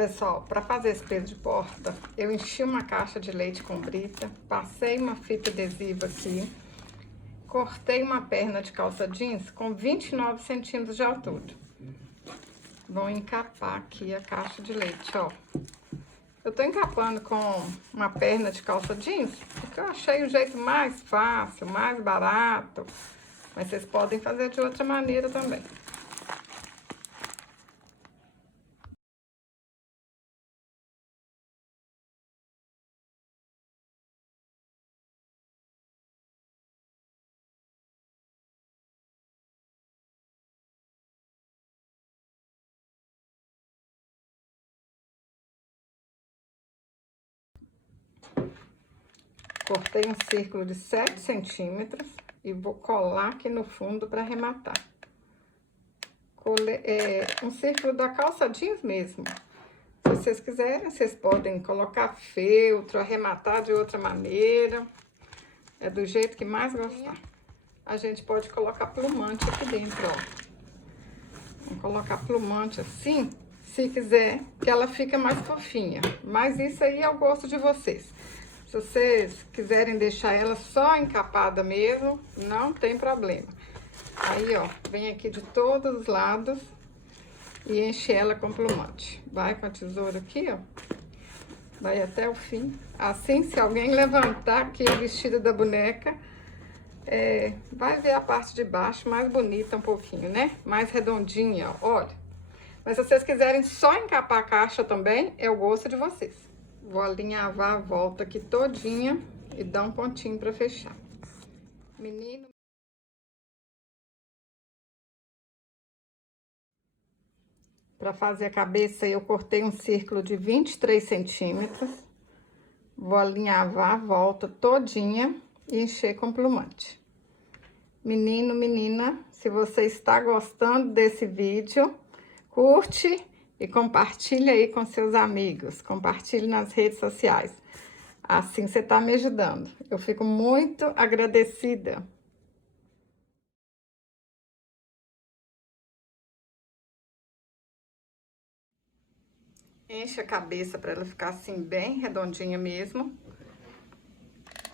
Pessoal, para fazer esse peso de porta, eu enchi uma caixa de leite com brita, passei uma fita adesiva aqui, cortei uma perna de calça jeans com 29 centímetros de altura. Vou encapar aqui a caixa de leite, ó. Eu tô encapando com uma perna de calça jeans, porque eu achei o jeito mais fácil, mais barato, mas vocês podem fazer de outra maneira também. Cortei um círculo de 7 centímetros e vou colar aqui no fundo para arrematar. Um círculo da calça jeans mesmo. Se vocês quiserem, vocês podem colocar feltro, arrematar de outra maneira. É do jeito que mais gostar. A gente pode colocar plumante aqui dentro, ó. Vamos colocar plumante assim, se quiser, que ela fica mais fofinha. Mas isso aí é o gosto de vocês. Se vocês quiserem deixar ela só encapada mesmo, não tem problema. Aí, ó, vem aqui de todos os lados e enche ela com plumante. Vai com a tesoura aqui, ó. Vai até o fim. Assim, se alguém levantar aqui o vestido da boneca, vai ver a parte de baixo mais bonita um pouquinho, né? Mais redondinha, ó, olha. Mas se vocês quiserem só encapar a caixa também, é o gosto de vocês. Vou alinhavar a volta aqui todinha e dar um pontinho pra fechar. Menino. Para fazer a cabeça, eu cortei um círculo de 23 centímetros. Vou alinhavar a volta todinha e encher com plumante. Menino, menina, se você está gostando desse vídeo, curte e compartilha aí com seus amigos. Compartilhe nas redes sociais. Assim você tá me ajudando. Eu fico muito agradecida. Enche a cabeça para ela ficar assim bem redondinha mesmo.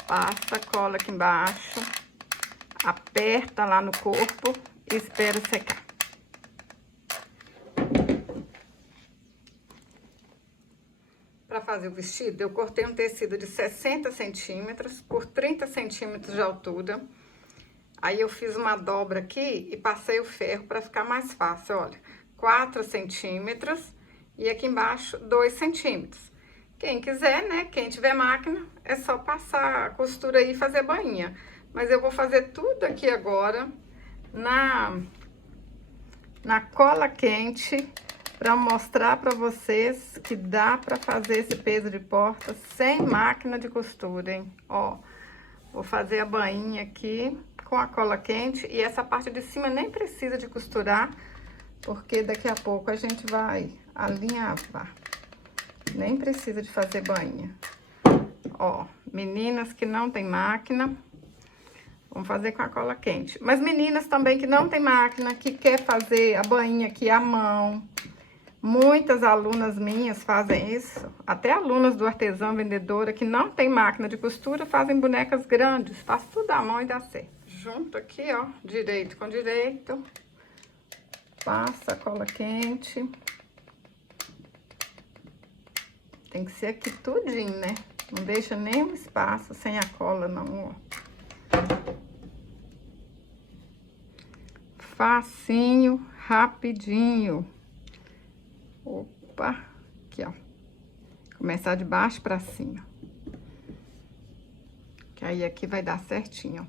Passa, cola aqui embaixo. Aperta lá no corpo e espera secar. Para fazer o vestido, eu cortei um tecido de 60 centímetros por 30 centímetros de altura. Aí eu fiz uma dobra aqui e passei o ferro para ficar mais fácil, olha. 4 centímetros e aqui embaixo 2 centímetros. Quem quiser, né, quem tiver máquina, é só passar a costura aí e fazer bainha. Mas eu vou fazer tudo aqui agora na cola quente, para mostrar para vocês que dá para fazer esse peso de porta sem máquina de costura, hein? Ó, vou fazer a bainha aqui com a cola quente e essa parte de cima nem precisa de costurar, porque daqui a pouco a gente vai alinhavar. Nem precisa de fazer bainha. Ó, meninas que não tem máquina, vamos fazer com a cola quente. Mas meninas também que não tem máquina, que quer fazer a bainha aqui à mão. Muitas alunas minhas fazem isso, até alunas do artesão vendedora que não tem máquina de costura, fazem bonecas grandes, faz tudo à mão e dá certo. Junto aqui, ó, direito com direito, passa a cola quente. Tem que ser aqui tudinho, né? Não deixa nenhum espaço sem a cola, não, ó. Facinho, rapidinho. Opa, aqui, ó. Começar de baixo pra cima. Que aí aqui vai dar certinho, ó.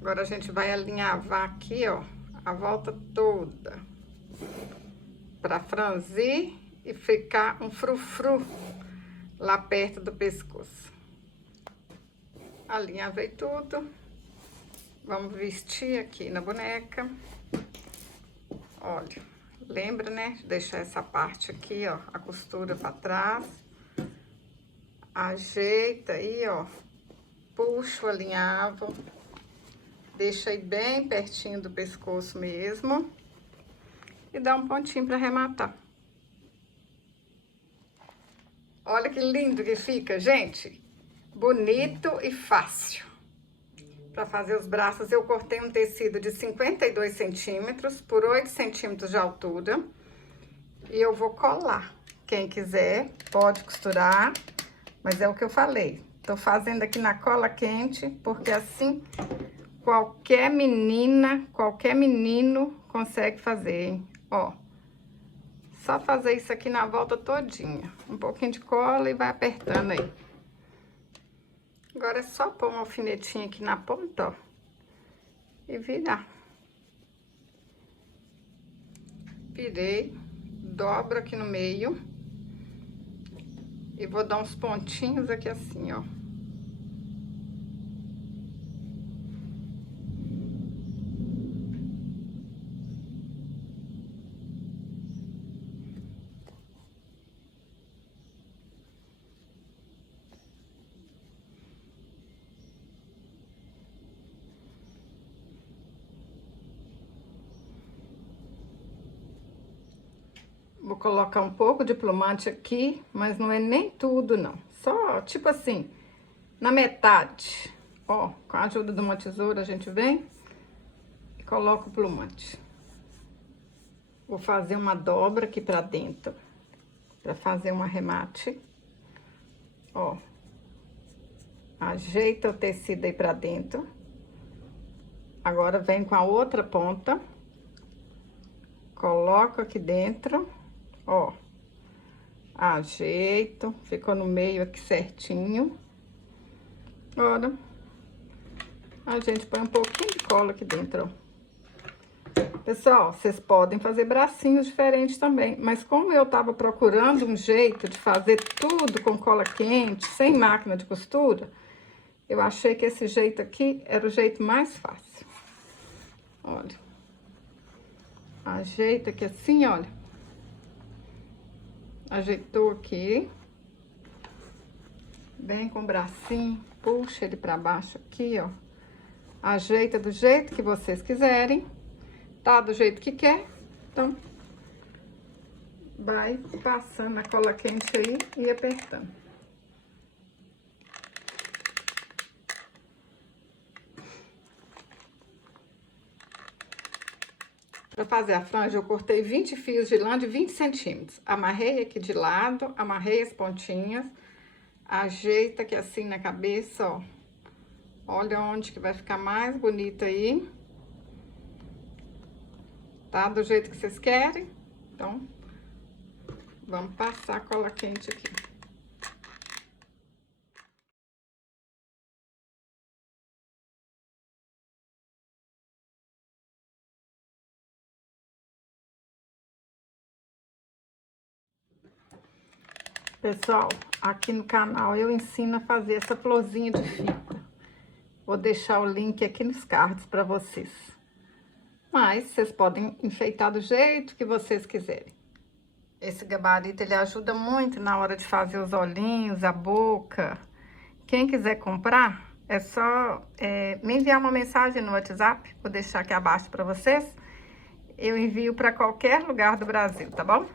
Agora a gente vai alinhavar aqui, ó, a volta toda. Pra franzir e ficar um frufru lá perto do pescoço. Alinhavei tudo. Vamos vestir aqui na boneca. Olha, lembra, né? De deixar essa parte aqui, ó, a costura pra trás. Ajeita aí, ó. Puxa o alinhavo. Deixa aí bem pertinho do pescoço mesmo. E dá um pontinho pra arrematar. Olha que lindo que fica, gente. Bonito e fácil. Para fazer os braços, eu cortei um tecido de 52 centímetros por 8 centímetros de altura. E eu vou colar. Quem quiser, pode costurar. Mas é o que eu falei. Tô fazendo aqui na cola quente, porque assim qualquer menina, qualquer menino consegue fazer, hein? Ó, só fazer isso aqui na volta todinha. Um pouquinho de cola e vai apertando aí. Agora é só pôr um alfinetinho aqui na ponta, ó. E virar. Virei, dobro aqui no meio. E vou dar uns pontinhos aqui assim, ó. Vou colocar um pouco de plumante aqui, mas não é nem tudo, não. Só, tipo assim, na metade. Ó, com a ajuda de uma tesoura, a gente vem e coloca o plumante. Vou fazer uma dobra aqui pra dentro, pra fazer um arremate. Ó. Ajeita o tecido aí pra dentro. Agora, vem com a outra ponta. Coloco aqui dentro. Ó, ajeito, ficou no meio aqui certinho. Agora, a gente põe um pouquinho de cola aqui dentro, ó. Pessoal, vocês podem fazer bracinhos diferentes também, mas como eu tava procurando um jeito de fazer tudo com cola quente, sem máquina de costura, eu achei que esse jeito aqui era o jeito mais fácil. Olha. Ajeita aqui assim, olha. Ajeitou aqui. Vem com o bracinho, puxa ele pra baixo aqui, ó. Ajeita do jeito que vocês quiserem. Tá do jeito que quer. Então, vai passando a cola quente aí e apertando. Pra fazer a franja, eu cortei 20 fios de lã de 20 centímetros. Amarrei aqui de lado, amarrei as pontinhas. Ajeita aqui assim na cabeça, ó. Olha onde que vai ficar mais bonito aí. Tá? Do jeito que vocês querem. Então, vamos passar a cola quente aqui. Pessoal, aqui no canal eu ensino a fazer essa florzinha de fita. Vou deixar o link aqui nos cards para vocês. Mas vocês podem enfeitar do jeito que vocês quiserem. Esse gabarito, ele ajuda muito na hora de fazer os olhinhos, a boca. Quem quiser comprar, é só me enviar uma mensagem no WhatsApp. Vou deixar aqui abaixo para vocês. Eu envio para qualquer lugar do Brasil, tá bom?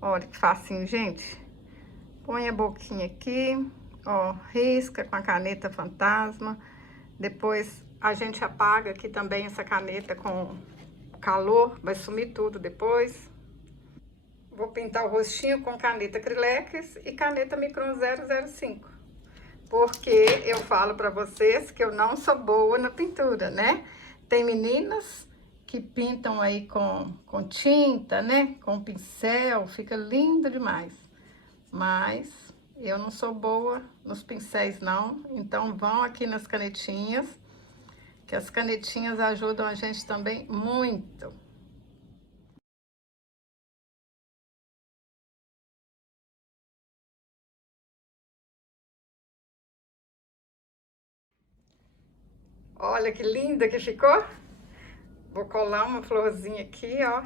Olha que facinho, gente. Põe a boquinha aqui, ó, risca com a caneta fantasma. Depois a gente apaga aqui também essa caneta com calor, vai sumir tudo depois. Vou pintar o rostinho com caneta Acrylex e caneta Micron 005. Porque eu falo pra vocês que eu não sou boa na pintura, né? Tem meninas que pintam aí com tinta, né? Com pincel, fica lindo demais. Mas eu não sou boa nos pincéis, não. Então, vão aqui nas canetinhas, que as canetinhas ajudam a gente também muito. Olha que linda que ficou. Vou colar uma florzinha aqui, ó.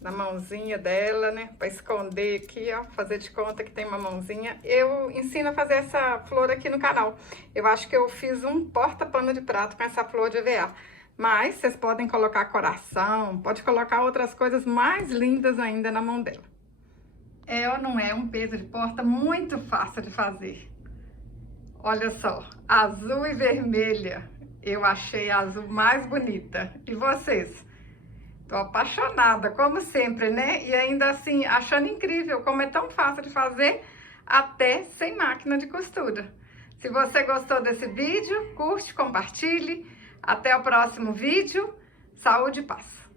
na mãozinha dela, né? Pra esconder aqui, ó, fazer de conta que tem uma mãozinha. Eu ensino a fazer essa flor aqui no canal. Eu acho que eu fiz um porta-pano de prato com essa flor de EVA. Mas vocês podem colocar coração, pode colocar outras coisas mais lindas ainda na mão dela. É ou não é um peso de porta muito fácil de fazer? Olha só, azul e vermelha. Eu achei a azul mais bonita. E vocês? Tô apaixonada, como sempre, né? E ainda assim, achando incrível como é tão fácil de fazer, até sem máquina de costura. Se você gostou desse vídeo, curte, compartilhe. Até o próximo vídeo. Saúde e paz!